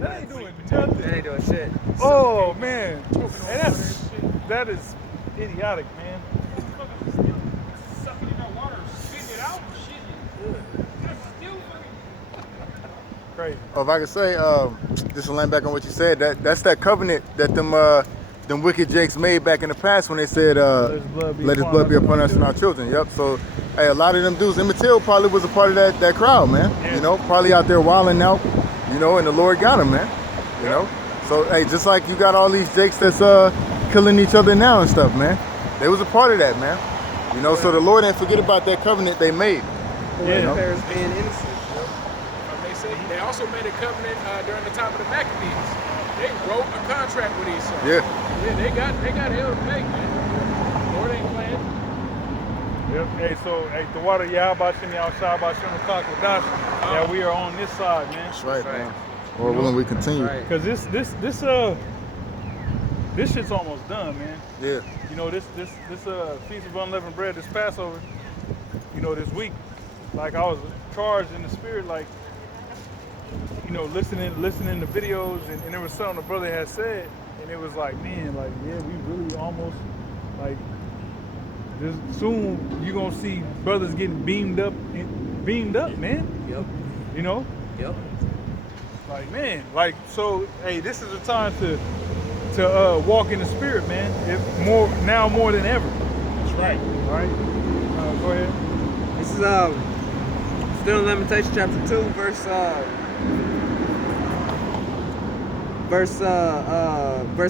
That ain't doing nothing. That ain't doing shit. Oh man, and that is idiotic, man. Sucking in that water, spitting it out, shit. That's still Crazy. Oh, if I could say, just to land back on what you said, that's that covenant that them wicked jakes made back in the past when they said, let his blood be upon us and our children. Yep. So, hey, a lot of them dudes, Emmett Till probably was a part of that crowd, man. Yeah. You know, probably out there wilding out, you know, and the Lord got him, man. You know. So, hey, just like you got all these jakes that's killing each other now and stuff, man. They was a part of that, man. You know, so the Lord didn't forget about that covenant they made. Yeah. You know? Parents being innocent. They also made a covenant during the time of the Maccabees. They wrote a contract with Esau. Yeah. They got hell to make, man. Lord ain't playing. Yep. Hey, so the water, yeah, about you outside about you yeah, we are on this side, man. That's right, man. Or willing we continue. Because this shit's almost done, man. Yeah. You know, this Feast of Unleavened Bread, this Passover, you know, this week, like I was charged in the spirit, like, you know, listening to videos, and there was something the brother had said, and it was like, man, like, yeah, we really almost, like, just soon you gonna see brothers getting beamed up, man. Yep. You know? Yep. Like, man, like, so, hey, this is the time to walk in the spirit, man. Now more than ever. That's right. All right. Go ahead. This is still in Lamentations chapter 2, verse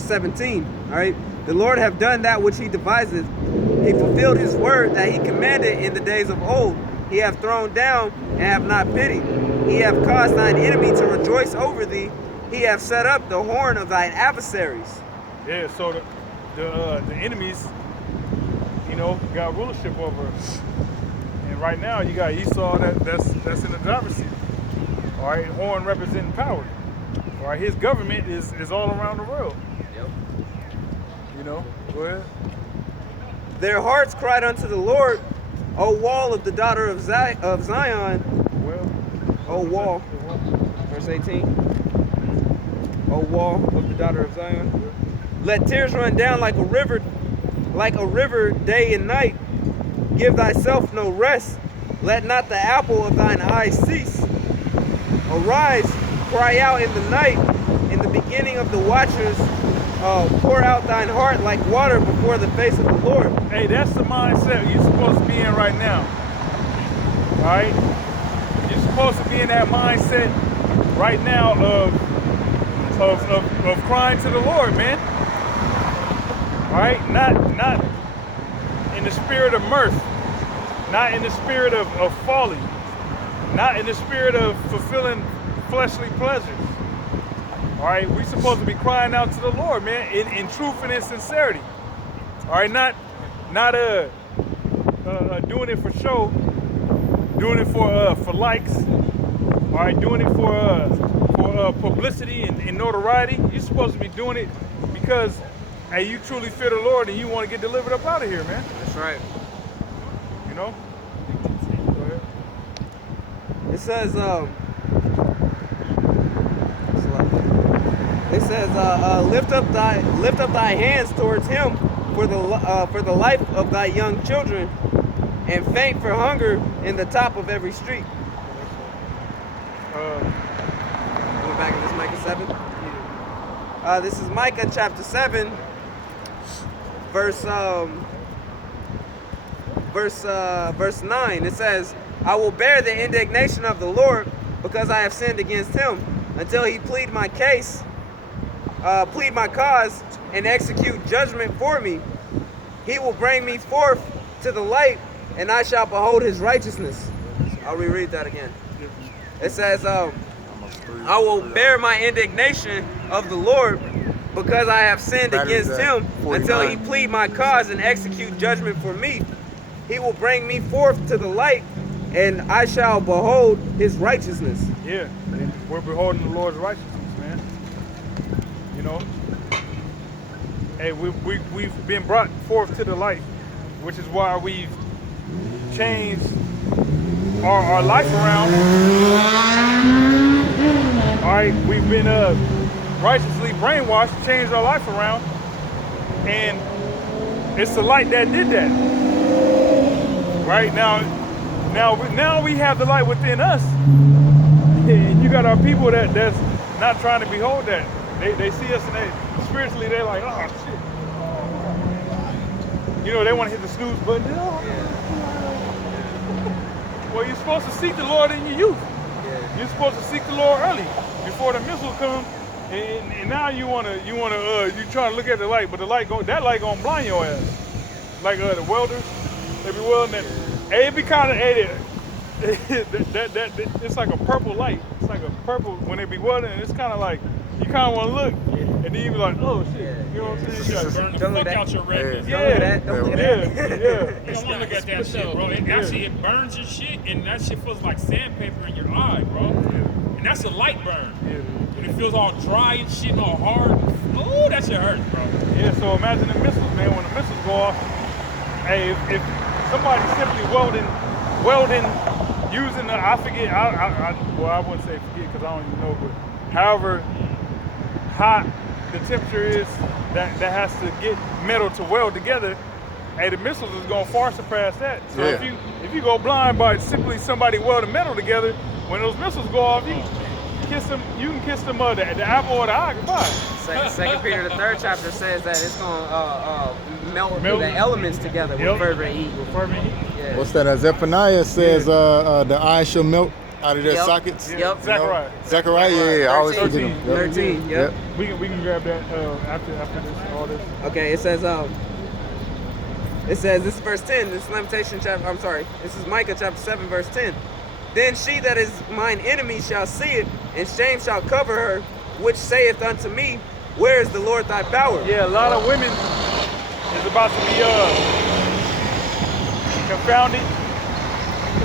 17. All right. The Lord have done that which he deviseth. He fulfilled his word that he commanded in the days of old. He hath thrown down and have not pitied. He hath caused thine enemy to rejoice over thee. He hath set up the horn of thine adversaries. Yeah, so the enemies, you know, got rulership over us. And right now you got Esau that's in the driver's seat. All right, horn representing power. All right, his government is all around the world. Yep. You know, go ahead. Their hearts cried unto the Lord, O wall of the daughter of Zion. Well, O wall. Verse 18. O wall of the daughter of Zion. Let tears run down like a river day and night. Give thyself no rest. Let not the apple of thine eye cease. Arise, cry out in the night. In the beginning of the watchers, pour out thine heart like water before the face of the Lord. Hey, that's the mindset you're supposed to be in right now. All right? You're supposed to be in that mindset right now of crying to the Lord, man. All right? Not in the spirit of mirth. Not in the spirit of folly. Not in the spirit of fulfilling fleshly pleasures. All right? We're supposed to be crying out to the Lord, man, in truth and in sincerity. All right? Not doing it for show, doing it for likes. All right? Doing it for publicity and notoriety. You're supposed to be doing it because, hey, you truly fear the Lord and you want to get delivered up out of here, man. That's right. You know? Go ahead. It says, lift up thy hands towards him for the life of thy young children, and faint for hunger in the top of every street. Going back in this Micah 7. This is Micah chapter 7, verse 9. It says, I will bear the indignation of the Lord because I have sinned against him, until he plead my case, plead my cause, and execute judgment for me. He will bring me forth to the light, and I shall behold his righteousness. I'll reread that again. It says, I will bear my indignation of the Lord because I have sinned against him, until he plead my cause and execute judgment for me. He will bring me forth to the light, and I shall behold his righteousness. Yeah, we're beholding the Lord's righteousness, man. You know? Hey, we've been brought forth to the light, which is why we've changed our life around. All right? We've been righteously brainwashed, changed our life around, and it's the light that did that. Right now we have the light within us, and you got our people that's not trying to behold that. They see us and spiritually they're like, oh shit. You know, they want to hit the snooze button. Well, you're supposed to seek the Lord in your youth. You're supposed to seek the Lord early, before the missile come. And now you trying to look at the light, but that light gonna blind your ass. Like the welders, they be welding that. Hey, it be kind of it's like a purple light. It's like a purple when they be welding, and it's kind of like you kind of want to look, and then you be like, oh shit, you know what I'm saying? You gotta Burn the fuck out your retinas. Yeah. Don't look at that. Yeah. You don't want to look at that shit, bro. Actually, it burns your shit, and that shit feels like sandpaper in your eye, bro. And that's a light burn. And it feels all dry and shit and all hard. Oh, that shit hurts, bro. Yeah, so imagine the missiles, man. When the missiles go off, hey, if somebody simply welding, using the, I forget, well, I wouldn't say forget because I don't even know, but however hot the temperature is that has to get metal to weld together, hey, the missiles is gonna far surpass that. So if you go blind by simply somebody welding metal together, when those missiles go off, you can kiss them the apple or the eye goodbye. Second Peter, the 3rd chapter says that it's gonna melt the elements together with fervent heat. Yeah. What's that? Zephaniah says the eyes shall melt out of their sockets. Yep. Zechariah. Zechariah, yeah, I always forget 13. him. 13, yep. We can grab that after this, all this. Okay, it says this is verse 10, this is Lamentation chapter, I'm sorry, this is Micah chapter 7, verse 10. Then she that is mine enemy shall see it, and shame shall cover her, which saith unto me, where is the Lord thy power? Yeah, a lot of women is about to be confounded,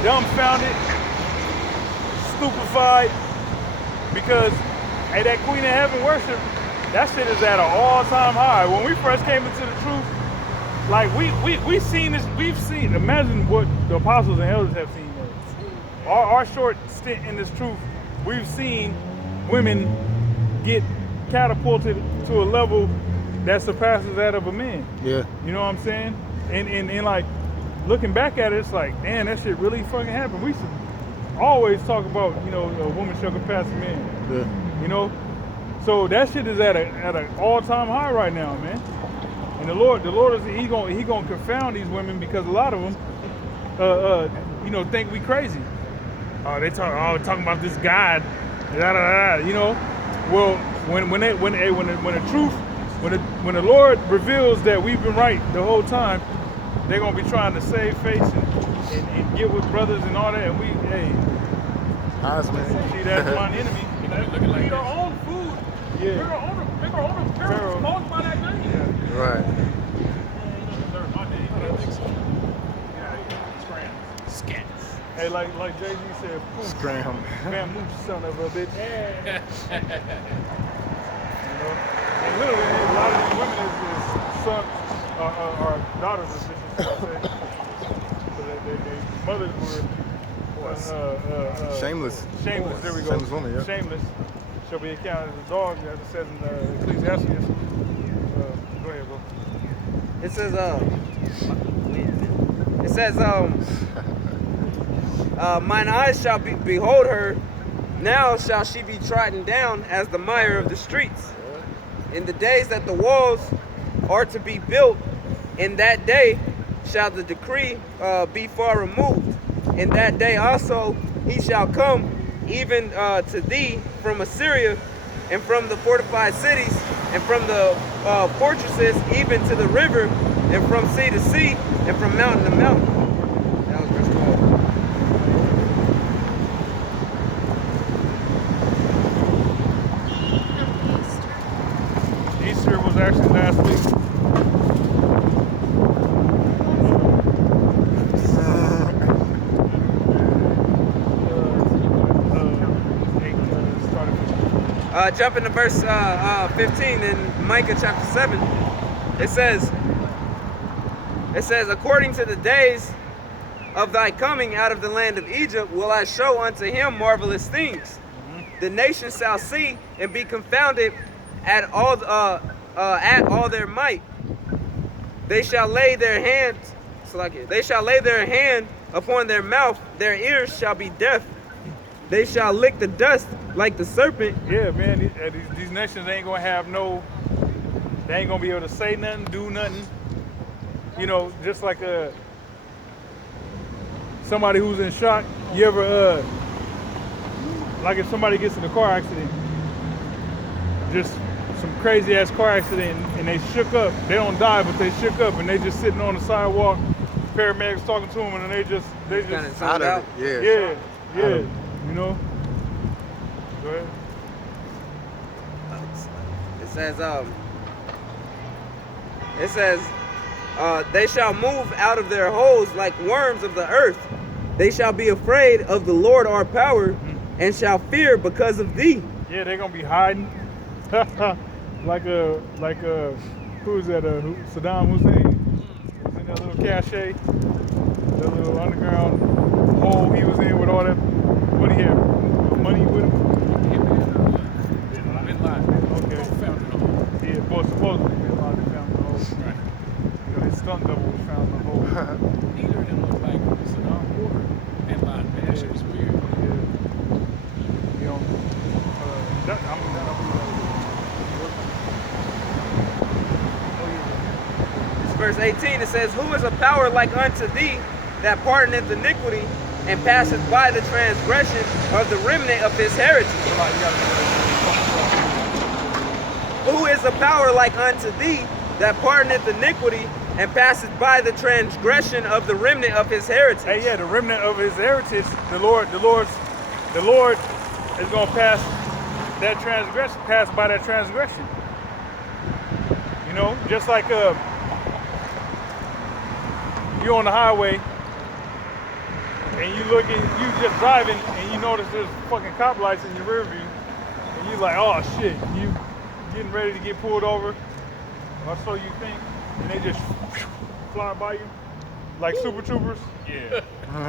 dumbfounded, stupefied, because hey, that Queen of Heaven worship, that shit is at an all-time high. When we first came into the truth, like we've seen this, imagine what the apostles and elders have seen. Our short stint in this truth, we've seen women get catapulted to a level that surpasses that of a man. Yeah. You know what I'm saying? And like looking back at it, it's like, damn, that shit really fucking happened. We should always talk about, you know, a woman shall surpass a man. Yeah. You know? So that shit is at an all-time high right now, man. And the Lord is he gonna confound these women because a lot of them you know, think we crazy. They talking about this God, you know. Well, when the Lord reveals that we've been right the whole time, they're gonna be trying to save face and get with brothers and all that. And we, see, that's my enemy. Looking like Eat our own food. Yeah. Make our own apparel caused by that name. Yeah. Right. Hey, like Jay-Z said, poof. Scram. Man, move, son of a bitch. You know? And literally, a lot of these women is sons or daughters of bitches, I say. So they mothers were Shameless. Shameless, there we go. Shameless woman, yeah. Shameless shall be accounted as a dog, as it says in Ecclesiastes. Go ahead, bro. It says, mine eyes shall behold her, now shall she be trodden down as the mire of the streets. In the days that the walls are to be built, in that day shall the decree be far removed. In that day also he shall come even to thee from Assyria, and from the fortified cities, and from the fortresses, even to the river, and from sea to sea, and from mountain to mountain. That was verse 12. Easter was actually last week. Jumping to verse 15 in Micah chapter 7, it says, according to the days of thy coming out of the land of Egypt will I show unto him marvelous things. the nations shall see and be confounded at all their might. They shall lay their hands, they shall lay their hand upon their mouth, their ears shall be deaf. They shall lick the dust like the serpent. Yeah, man, these nations ain't gonna have they ain't gonna be able to say nothing, do nothing. You know, just like somebody who's in shock. You ever, like if somebody gets in a car accident, just some crazy ass car accident, and they shook up. They don't die, but they shook up, and they just sitting on the sidewalk. Paramedics talking to them, and they just out of it. Yeah. You know. Go ahead. It says, they shall move out of their holes like worms of the earth. They shall be afraid of the Lord our power, and shall fear because of thee. Yeah, they're gonna be hiding. like who's that? Saddam Hussein was in that little cache, that little underground hole he was in with all that. What do he have? Money with him? Bin Laden. Okay. Both found it all. Yeah, well, supposedly Bin Laden found the hole. Right. You know, his stunt double was found in the hole. Neither of them look like Saddam or Bin Laden. Man, that shit was weird. Yeah. You know, Verse 18, it says, who is a power like unto thee, that pardoneth iniquity, and passeth by the transgression of the remnant of his heritage? Who is a power like unto thee, that pardoneth iniquity, and passeth by the transgression of the remnant of his heritage? Hey, yeah, the remnant of his heritage, the Lord is gonna pass by that transgression. You know, just like you're on the highway and you just driving and you notice there's fucking cop lights in your rear view and you're like, oh shit, you getting ready to get pulled over, or so you think, and they just fly by you like super troopers. Yeah.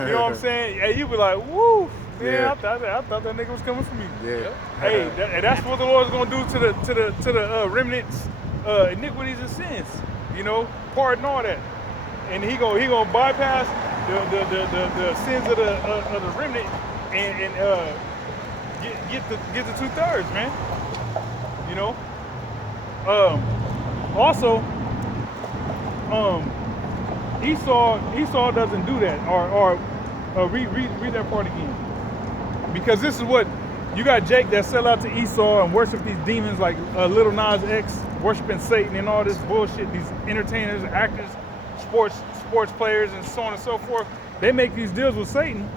You know what I'm saying? Hey, you be like, woo, man, Yeah. I thought that nigga was coming for me. Yeah. Hey, and that's what the Lord's gonna do to the remnants, iniquities and sins. You know, pardon all that, and he gonna bypass the sins of the remnant and get the 2/3, man. You know. Also, Esau doesn't do that, or read that part again, because this is what you got. Jake that sell out to Esau and worship these demons like Little Nas X worshiping Satan and all this bullshit. These entertainers, actors, sports players, and so on and so forth. They make these deals with Satan,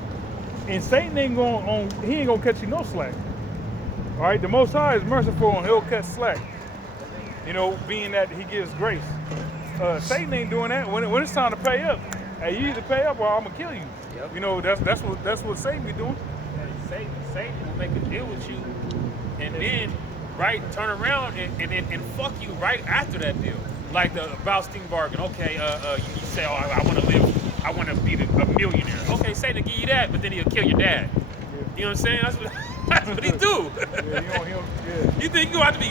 and Satan ain't gonna cut you no slack. All right, the Most High is merciful and he'll cut slack. You know, being that he gives grace. Satan ain't doing that. When it's time to pay up, hey, you either pay up or I'm gonna kill you. Yep. You know, that's what Satan be doing. Satan will make a deal with you, and then turn around and fuck you right after that deal. Like the Baustein bargain. Okay, you say, oh, I want to be a millionaire. Okay, Satan will give you that, but then he'll kill your dad. Yeah. You know what I'm saying? That's what he do. Yeah, You think you about to be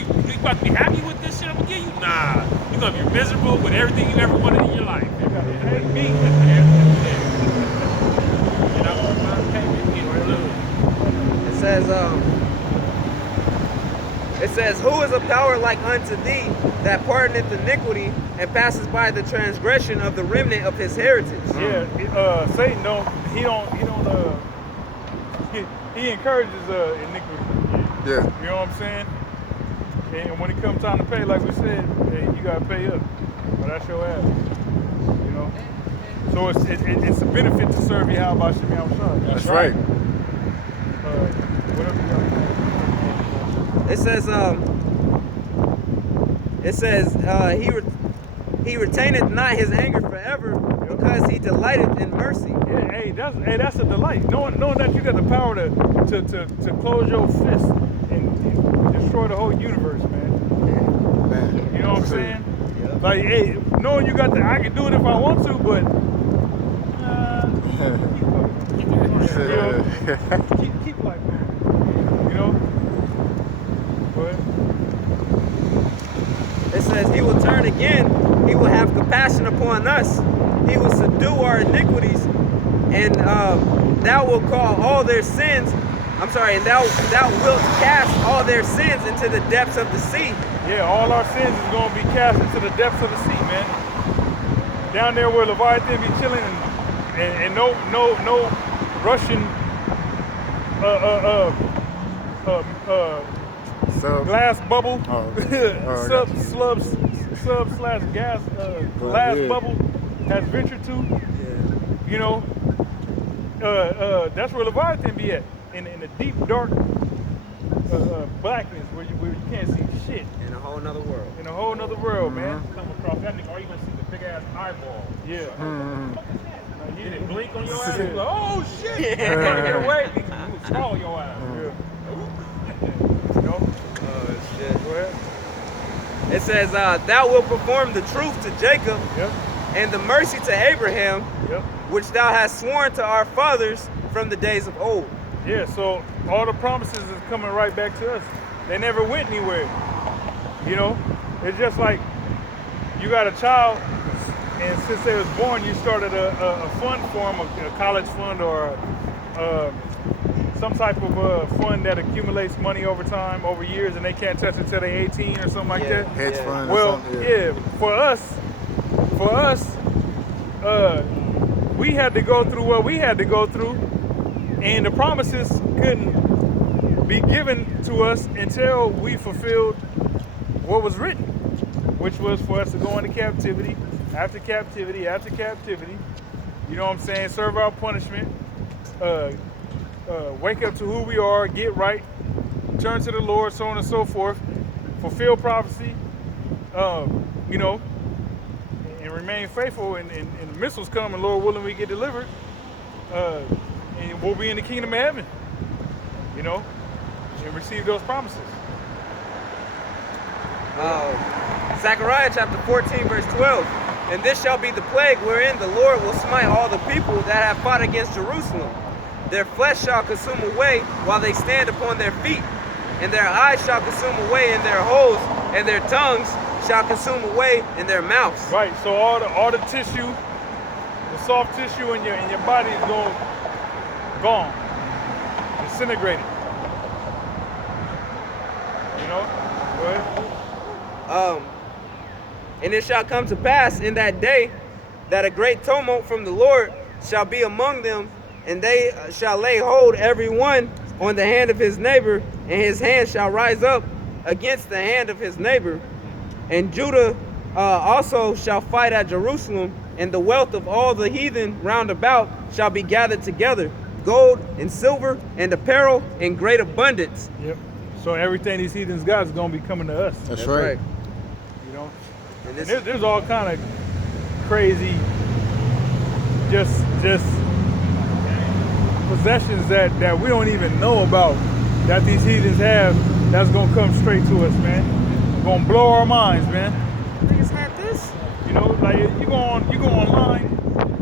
happy with this shit I'm gonna give you? Nah, you're gonna be miserable with everything you ever wanted in your life. You gotta pay me. And I'm gonna pay me in blue. It says, who is a power like unto thee, that pardoneth iniquity, and passes by the transgression of the remnant of his heritage? Yeah, Satan he encourages iniquity. Yeah. You know what I'm saying? And when it comes time to pay, like we said, hey, you gotta pay up, or that's your ass. You know. So it's a benefit to serve you. How about Shemi Al-Shad? That's right. Whatever you got. It says, he retaineth not his anger forever, because he delighteth in mercy. Yeah, that's a delight. Knowing that you got the power to close your fist and destroy the whole universe, man. Man. You know what I'm saying? Yep. Like, hey, knowing you got I can do it if I want to, but keep life going. You know? says, he will turn again. He will have compassion upon us. He will subdue our iniquities, and thou wilt call all their sins. I'm sorry, and thou wilt cast all their sins into the depths of the sea. Yeah, all our sins is going to be cast into the depths of the sea, man. Down there where Leviathan be chilling, and no Russian glass bubble, sub/gas glass bubble has ventured to. Yeah. You know, that's where Leviathan be at, in the deep dark blackness where you can't see shit. In a whole nother world. In a whole nother world, man. Come across that nigga, all you gonna see the big ass eyeball. Yeah. Did it blink on your ass? Like, oh shit! Yeah. Get away! You swallow your ass. You know? Oh, shit. Go ahead. It says, thou wilt perform the truth to Jacob, Yep. and the mercy to Abraham, Yep. which thou hast sworn to our fathers from the days of old. Yeah, so all the promises is coming right back to us. They never went anywhere. You know? It's just like you got a child, and since they was born, you started a fund for them, a college fund or some type of fund that accumulates money over time, over years, and they can't touch it until they're 18 or something like that. Hedge fund or Well, something. yeah, for us, we had to go through what we had to go through, and the promises couldn't be given to us until we fulfilled what was written, which was for us to go into captivity, after captivity, after captivity. You know what I'm saying? Serve our punishment, wake up to who we are, get right, turn to the Lord, so on and so forth, fulfill prophecy, you know, and remain faithful. And the missiles come, and Lord willing, we get delivered, and we'll be in the kingdom of heaven, you know, and receive those promises. Zechariah chapter 14, verse 12. And this shall be the plague wherein the Lord will smite all the people that have fought against Jerusalem. Their flesh shall consume away while they stand upon their feet, and their eyes shall consume away in their holes, and their tongues shall consume away in their mouths. Right. So all the tissue, the soft tissue in your body is gone, disintegrated. You know. Go ahead. And it shall come to pass in that day that a great tumult from the Lord shall be among them, and they shall lay hold every one on the hand of his neighbor, and his hand shall rise up against the hand of his neighbor. And Judah also shall fight at Jerusalem, and the wealth of all the heathen round about shall be gathered together, gold and silver and apparel in great abundance. Yep. So everything these heathens got is gonna be coming to us. That's right. You know. And And this, there's all kind of crazy, just possessions that we don't even know about that these heathens have. That's gonna come straight to us, man. Gonna blow our minds, man. niggas had this? You know, like you go online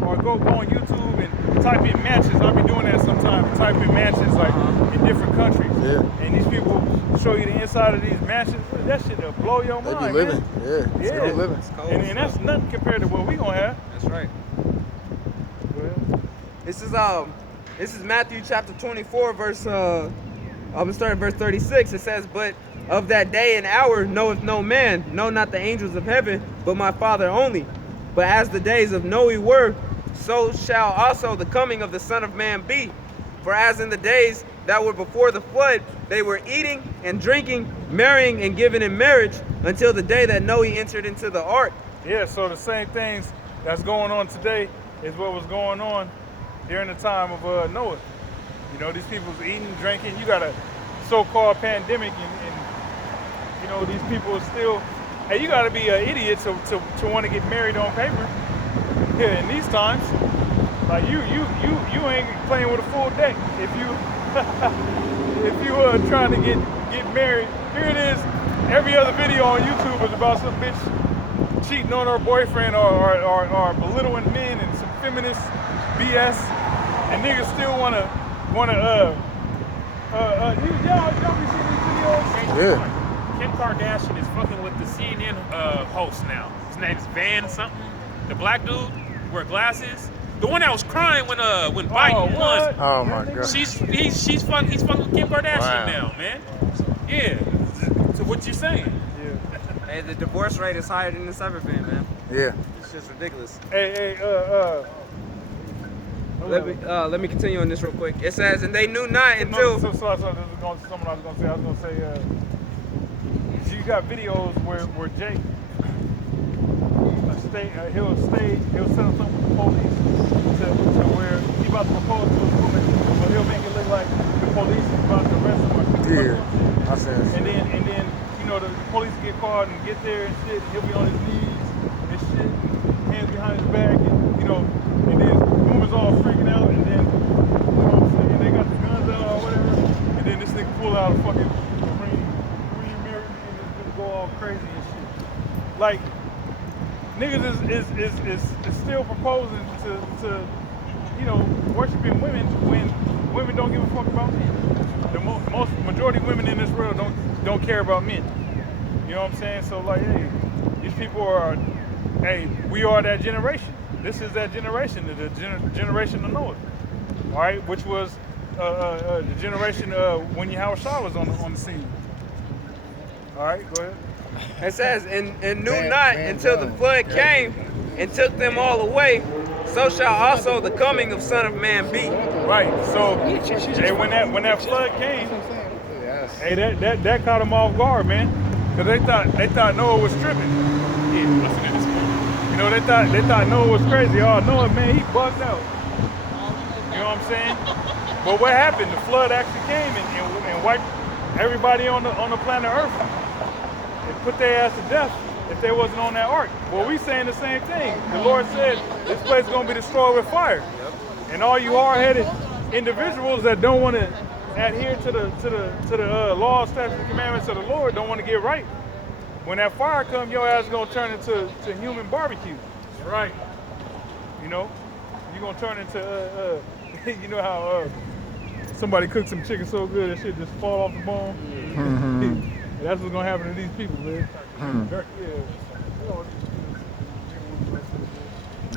or go on YouTube and type in mansions. I'll be doing that sometimes. Type in mansions like in different countries. Yeah. And these people show you the inside of these mansions. That shit will blow your They mind. be living. Man. Yeah. It's Yeah. good living. And that's nothing compared to what we gonna have. That's right. Well, This is Matthew chapter 24, verse I'm gonna start at verse 36. It says, but of that day and hour knoweth no man, no, not the angels of heaven, but my Father only. But as the days of Noe were, so shall also the coming of the Son of Man be. For as in the days that were before the flood, they were eating and drinking, marrying and giving in marriage, until the day that Noe entered into the ark. yeah, so the same things that's going on today is what was going on during the time of Noah. You know, these people's eating, drinking. You got a so-called pandemic, and you know, these people are still. Hey, you got to be an idiot to want to get married on paper. Yeah, in these times, like you ain't playing with a full deck if you if you are trying to get married. Here it is. Every other video on YouTube is about some bitch cheating on her boyfriend or belittling men and some feminist BS, and niggas still wanna y'all be seeing these videos? Yeah. Kardashian is fucking with the CNN host now. His name's Van something. The black dude, wear glasses. The one that was crying when Biden won. Oh my God. He's fucking with Kim Kardashian Wow. now, man. Yeah. So what you saying? Yeah. Hey, the divorce rate is higher than it's ever been, man. Yeah. It's just ridiculous. Hey, Let me continue on this real quick. It says, and they knew not until. This is someone I was gonna say. You got videos where Jake he'll set up something with the police to where he about to propose to his woman, but he'll make it look like the police is about to arrest him. Yeah. I said. And then you know the police get called and get there and shit. He'll be on his knees and shit, hands behind his back, and you know, and then the woman's all freaking out, and then you know what I'm saying, they got the guns out or whatever, and then this nigga pull out a fucking green mirror and just go all crazy and shit. Like niggas is still proposing to you know worshiping women when women don't give a fuck about men. The most majority of women in this world don't care about men. You know what I'm saying? So like, hey, these people are, hey, we are that generation. This is that generation, the generation of Noah, all right, which was the generation when Yahweh Shah was on the scene. All right, go ahead. It says, and knew not until the flood came and took them all away, so shall also the coming of Son of Man be. Right. So, hey, when that flood came, hey, that caught them off guard, man, because they thought Noah was tripping. Yeah, listen to this one. You know, they thought Noah was crazy. Oh, Noah, man, he bugged out. You know what I'm saying? But what happened? The flood actually came and wiped everybody on the planet Earth. It put their ass to death if they wasn't on that ark. Well, we saying the same thing. The Lord said this place is going to be destroyed with fire. And all you hard-headed individuals that don't want to adhere to the laws, statutes, and commandments of the Lord, don't want to get right. When that fire comes, your ass is going to turn into human barbecue. That's right. You know, you're going to turn into, you know how somebody cooks some chicken so good that shit just fall off the bone? Mm-hmm. That's what's going to happen to these people, man.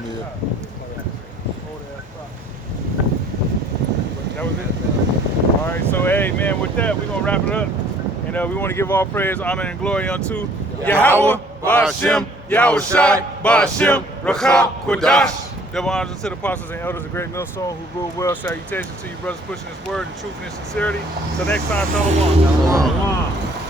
Yeah. That was it. All right, so hey, man, with that, we're going to wrap it up. And we want to give all praise, honor, and glory unto Yahweh, Ba'ashem, Yahweh Shai, Ba'ashem, Rakah, Kodash. Double honors to the apostles and elders of Great Millstone who rule well. Salutations to you brothers pushing this word in truth and sincerity. Till next time, Shalom.